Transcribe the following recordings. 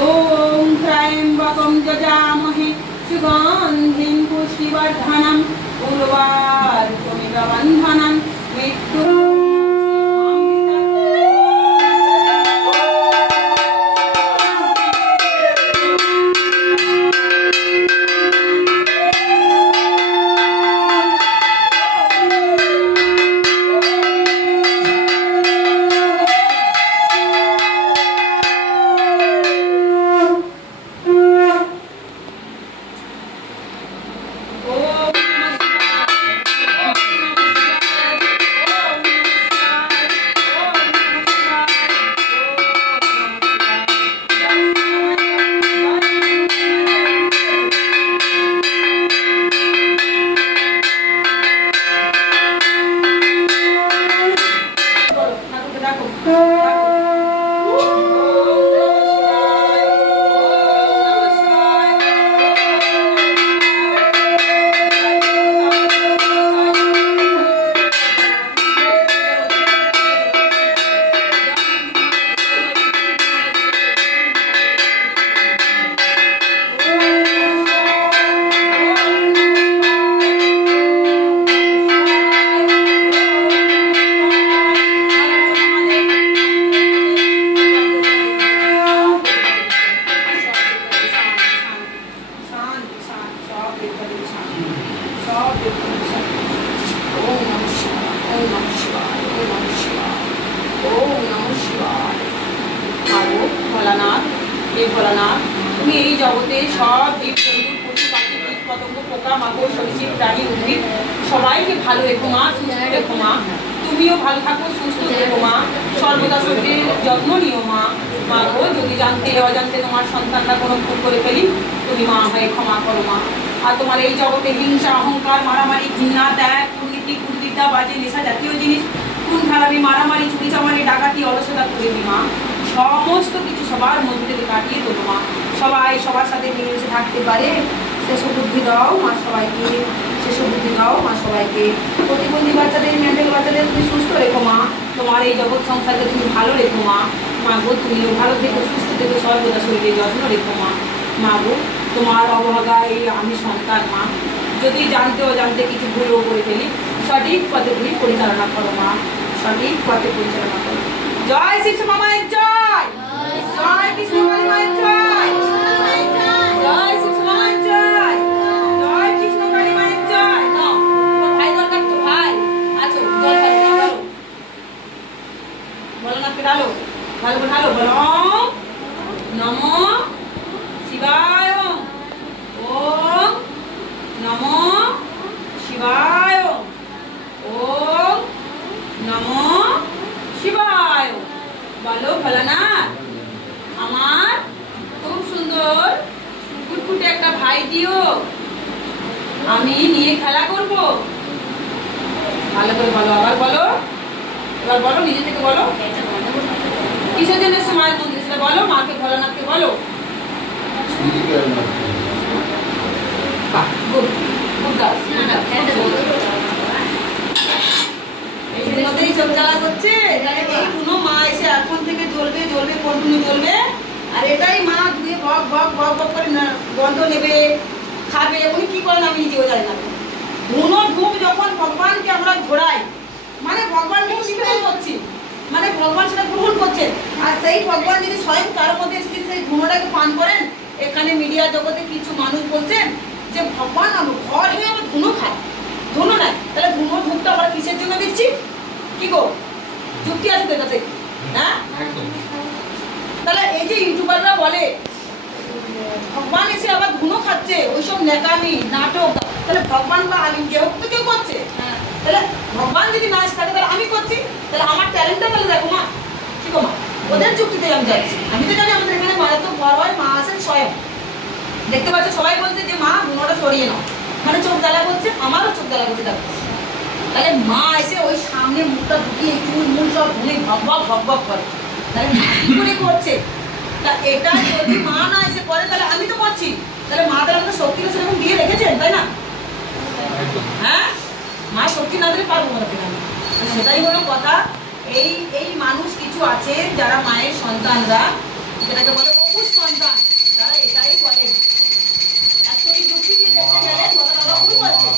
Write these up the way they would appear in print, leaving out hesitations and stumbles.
ओम त्र्यंबकं यजामहे सुगंधिं पुष्टिवर्धनम् उर्वारुकमिव बन्धनं मृत्यु তুমি এই জগতে সব জীবজন্তু পশু পাখি কীট পতঙ্গ পোকা মাকড় সরীসৃপ প্রাণী উদ্ভিদ সবাইকে ভালো রেখো মা, সুস্থ রেখো মা। তুমিও ভালো থাকো, সুস্থ থেকো মা, সর্বদা শরীরের যত্ন নিও মা। মা গো, যদি জানতে অজান্তে তোমার সন্তানরা কোনো ভুল করে ফেলি তুমি মা হয়ে ক্ষমা করো মা। আর তোমার এই জগতে হিংসা, অহংকার, মারামারি, ঘৃণা, ত্যাগ, দুর্নীতি, কুবিদ্যা, বাজে, নেশা জাতীয় জিনিস, খুন খারাপি, মারামারি, চুরি চামারি, ডাকাতি, অলসতা করে দি মা। সমস্ত কিছু সবার মধ্যে থেকে কাটিয়ে দেবো মা। সবাই সবার সাথে মিলেমিশে থাকতে পারে সেসব বুদ্ধি দাও মা সবাইকে, সেসব বুদ্ধি দাও মা সবাইকে। প্রতিবন্ধী বাচ্চাদের, মেন্টাল বাচ্চাদের তুমি সুস্থ রেখো মা। তোমার এই জগৎ সংসারকে তুমি ভালো রেখো মা। মা গো, তুমিও ভালো থেকো, সুস্থ থেকো, সর্বদা শরীরের যত্ন রেখো মা। মা গো, তোমার অবহেলায় আমি সন্তান মা, যদি জানতে অজান্তে কিছু ভুলও করে ফেলি সঠিক পথে তুমি পরিচালনা করো মা, সঠিক পথে পরিচালনা করো। জয় শিব মামায়ের জয়, জয় কৃষ্ণ কালী মায়ের জয়, জয় শিব মামায়ের জয়, জয় কৃষ্ণ কালী মায়ের জয়। নাও ভাই দরকার তো ভাই আছো, জয় বলো, বলো না কে ডালো, ভালো করে ডালো, বলো নমো শিবায়, ওম নমো শিবায়, ওম নমো শিবায়। বলো ভোলানাথ, আমার খুব সুন্দর ফুটফুটে একটা ভাই দিও, আমি নিয়ে খেলা করব। ভালো করে বলো, আবার বলো, এবার বলো, নিজে থেকে বলো। কিসের জন্য মায়ের মন্দির সেটা বলো, মাকে ভোলানাথকে বলো। এই সব জ্বালা করছে, কোনো মা এসে এখন থেকে জ্বলবে জ্বলবে কন্টিনিউ জ্বলবে। আর এটাই মা ধুয়ে ভক ভক ভক ভক করে গন্ধ নেবে, খাবে, উনি কি করেন আমি নিজেও জানি না। ধুনো ধূপ যখন ভগবানকে আমরা ঘোরাই, মানে ভগবান স্বীকার করছি, মানে ভগবান সেটা গ্রহণ করছেন। আর সেই ভগবান যদি স্বয়ং তার মধ্যে যদি সেই ধুনোটাকে পান করেন, এখানে মিডিয়া জগতে কিছু মানুষ বলছেন যে ভগবান ঘর হয়ে আমরা ধুনো খাই, ধুনো নাই, তাহলে ধুনো ধূপটা আমরা কিসের জন্য দিচ্ছি? কি গো, যুক্তি আছে তো এটাতে? হ্যাঁ, তাহলে এই যে ইউটিউবাররা বলে ভগবান এসে আবার ধুনো খাচ্ছে, ওইসব নেকামি নাটক, তাহলে ভগবান বা আলিম যে হোক তো কেউ করছে। তাহলে ভগবান যদি না এসে থাকে তাহলে আমি করছি, তাহলে আমার ট্যালেন্টটা তাহলে দেখো মা, ঠিক মা, ওদের যুক্তিতে আমি যাচ্ছি। আমি তো জানি আমাদের এখানে মারাত্মক ঘর হয়, মা আসেন স্বয়ং, দেখতে পাচ্ছ সবাই বলছে যে মা ধুনোটা সরিয়ে নাও, মানে চোখ জ্বালা করছে, আমারও চোখ জ্বালা করছে। দেখো তাহলে মা এসে ওই সামনে মুখটা ঢুকিয়ে চুল মুল সব ধুনে ভক ভক করে, তাহলে মা কি করে করছে? তা এটা যদি মা না এসে করে তাহলে আমি তো করছি, তাহলে মা তাহলে আমাকে শক্তিটা সেরকম দিয়ে রেখেছেন, তাই না? হ্যাঁ, মা শক্তি না দিলে পারবো না, সেটাই হলো কথা। এই মানুষ কিছু আছে যারা মায়ের সন্তানরা, যেটাকে বলে অবুঝ সন্তান, তারা এটাই বলে। অ্যাকচুয়ালি যুক্তি দিয়ে দেখতে গেলে কথাটা ভুল বলছে।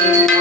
Thank you.